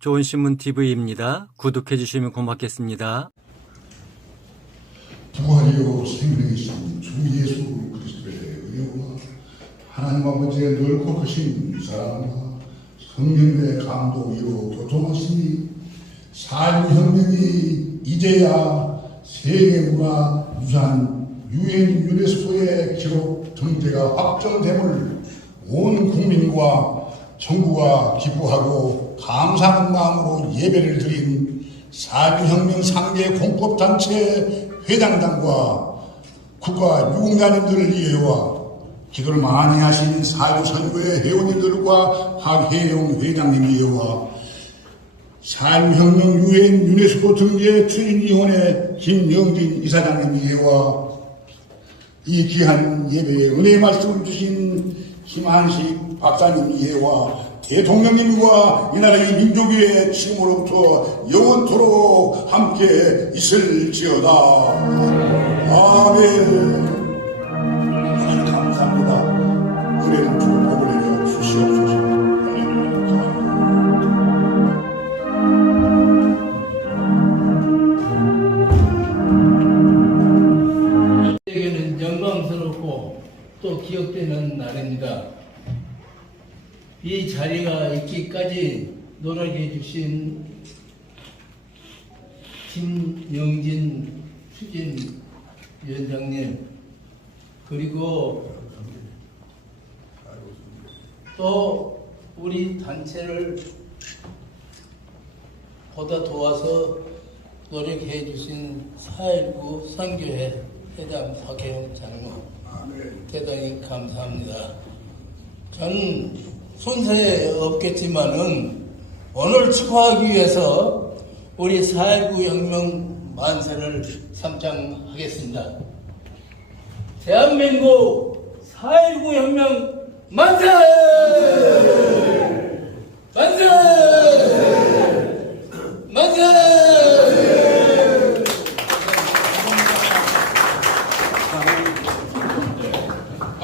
좋은 신문 TV입니다. 구독해 주시면 고맙겠습니다. 부활이요 생명이신 주 예수 그리스도의 은혜와 하나님 아버지의 넓고 크신 사랑과 성령의 감동으로 교통하시니 사회혁명이 이제야 세계문화 유산 유엔 유네스코의 기록 등재가 확정됨을 온 국민과 정부가 기뻐하고 감사하는 마음으로 예배를 드린 사주혁명 상계 공법단체 회장단과 국가 유공자님들을 위해와 기도를 많이 하신 사주선교회 회원님들과 박혜영 회장님 위해와 사주혁명 유엔 유네스코 등재 추진위원회 김영진 이사장님 위해와 이 귀한 예배에 은혜의 말씀을 주신 김한식 박사님 이해와 대통령님과 이 나라의 민족의 지금으로부터 영원토록 함께 있을지어다. 아멘. 또 기억되는 날입니다. 이 자리가 있기까지 노력해 주신 김영진 추진 위원장님 그리고 또 우리 단체를 보다 도와서 노력해 주신 4.19 선교회 회장 박혜영 장로 대단히 감사합니다. 전 손세 없겠지만은 오늘 축하하기 위해서 우리 4.19 혁명 만세를 삼장하겠습니다. 대한민국 4.19 혁명! 만세! 만세!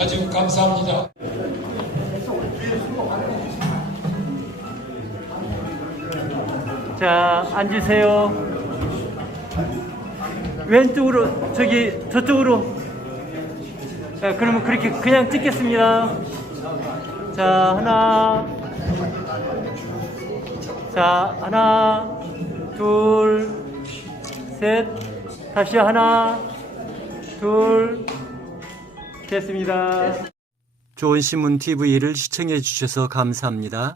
아주 감사합니다. 자, 앉으세요. 왼쪽으로, 저기, 저쪽으로. 자, 그러면 그렇게 그냥 찍겠습니다. 자, 하나. 자, 하나, 둘, 셋. 다시 하나, 둘. 됐습니다. 좋은 신문 TV를 시청해 주셔서 감사합니다.